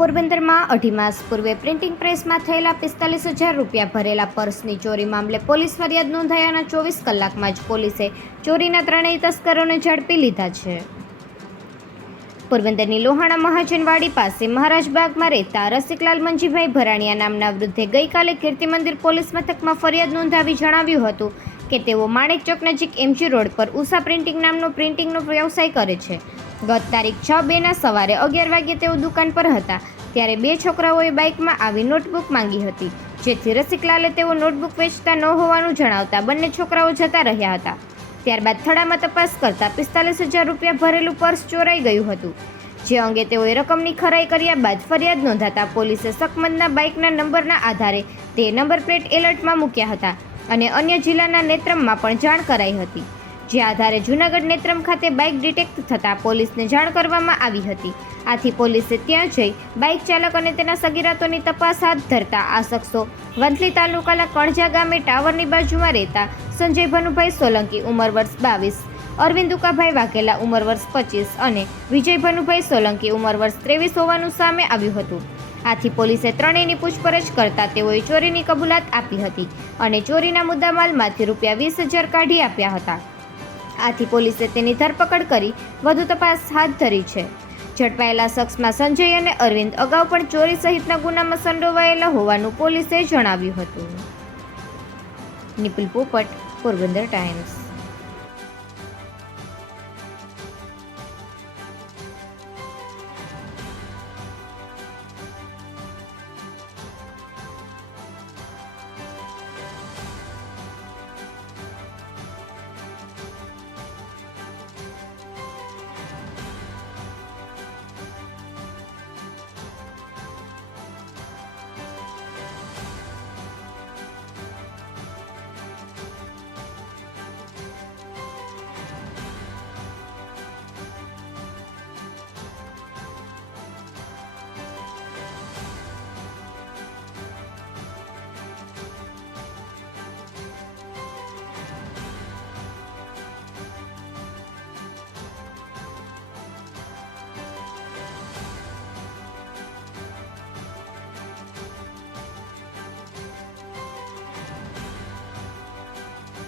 પોરબંદરમાં અઢી માસ પૂર્વે પ્રિન્ટિંગ પ્રેસમાં થયેલા પિસ્તાલીસ હજાર રૂપિયા ભરેલા પર્સની ચોરી મામલે પોલીસ ફરિયાદ નોંધાયાના ચોવીસ કલાકમાં જ પોલીસે ચોરીના ત્રણેય તસ્કરોને ઝડપી લીધા છે. પોરબંદરની લોહાણા મહાજનવાડી પાસે મહારાજ બાગમાં રહેતા રસિકલાલ મંજીભાઈ ભરાણીયા નામના વૃદ્ધે ગઈકાલે કીર્તિ મંદિર પોલીસ મથકમાં ફરિયાદ નોંધાવી જણાવ્યું હતું કે તેઓ માણેક ચોક નજીક એમજી રોડ પર ઉષા પ્રિન્ટિંગ નામનો પ્રિન્ટિંગનો વ્યવસાય કરે છે. ગત તારીખ છ બેના સવારે અગિયાર વાગ્યે તેઓ દુકાન પર હતા, ત્યારે બે છોકરાઓએ બાઇકમાં આવી નોટબુક માંગી હતી, જેથી રસિકલાલે તેઓ નોટબુક વેચતા ન હોવાનું જણાવતા બંને છોકરાઓ જતા રહ્યા હતા. ત્યારબાદ થડામાં તપાસ કરતા પિસ્તાલીસ હજાર રૂપિયા ભરેલું પર્સ ચોરાઈ ગયું હતું, જે અંગે તેઓએ રકમની ખરાઈ કર્યા બાદ ફરિયાદ નોંધાતા પોલીસે સકમંદના બાઇકના નંબરના આધારે તે નંબર પ્લેટ એલર્ટમાં મૂક્યા હતા અને અન્ય જિલ્લાના નેત્રમમાં પણ જાણ કરાઈ હતી. જે આધારે જૂનાગઢ નેત્રમ ખાતે બાઇક ડિટેક્ટ થતાં પોલીસને જાણ કરવામાં આવી હતી. આથી પોલીસે ત્યાં જઈ બાઇક ચાલક અને તેના સગીરાતોની તપાસ હાથ ધરતા આ શખ્સો વંથલી તાલુકાના કણજા ગામે ટાવરની બાજુમાં રહેતા સંજય ભનુભાઈ સોલંકી ઉંમર વર્ષ બાવીસ, અરવિંદ ઉકાભાઈ વાઘેલા ઉંમર વર્ષ પચીસ અને વિજય ભનુભાઈ સોલંકી ઉંમર વર્ષ ત્રેવીસ હોવાનું સામે આવ્યું હતું. આથી પોલીસે ત્રણેયની પૂછપરછ કરતા તેઓએ ચોરીની કબૂલાત આપી હતી અને ચોરીના મુદ્દામાલમાંથી રૂપિયા વીસ હજાર કાઢી આપ્યા હતા. આથી પોલીસે તેની ધરપકડ કરી વધુ તપાસ હાથ ધરી છે. ઝડપાયેલા શખ્સમાં સંજય અને અરવિંદ અગાઉ પણ ચોરી સહિતના ગુનામાં સંડોવાયેલા હોવાનું પોલીસે જણાવ્યું હતું. નિપુલ પોપટ, પોરબંદર ટાઈમ્સ.